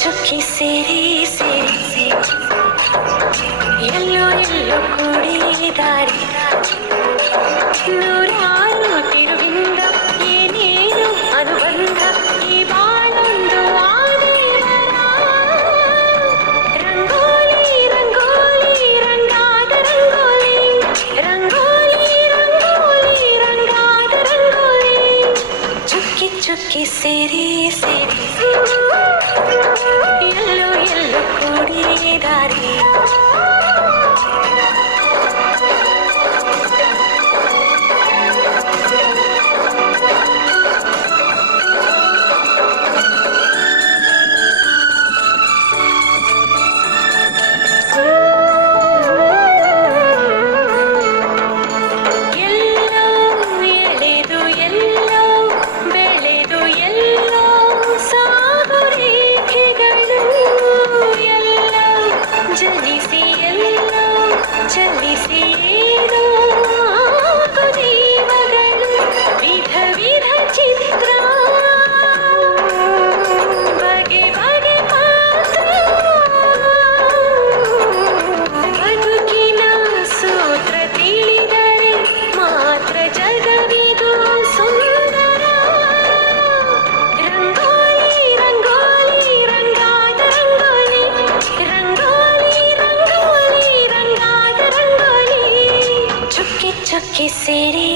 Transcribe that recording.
ಚುಕ್ಕಿ ಸೇರಿ ಸೇರಿ ಎಲ್ಲೋ ಎಲ್ಲೋ ಕೂಡಿದಾರಿ ನೂರಾರು ತಿರುವಿಂದ ಏನೇನು ಅನುಬಂಧ ಈ ಬಾಳೊಂದು ಆದೇವರ ರಂಗೋಲಿ ರಂಗೋಲಿ ರಂಗಾದ ರಂಗೋಲಿ ರಂಗೋಲಿ ರಂಗೋಲಿ ರಂಗಾದ ರಂಗೋಲಿ ಚುಕ್ಕಿ ಚುಕ್ಕಿ ಸೇರಿ ಸೇರಿ ಎಲ್ಲೋ ಎಲ್ಲೋ ಕೂಡಿದಾರಿ ಚುಕ್ಕಿ ಸೇರಿ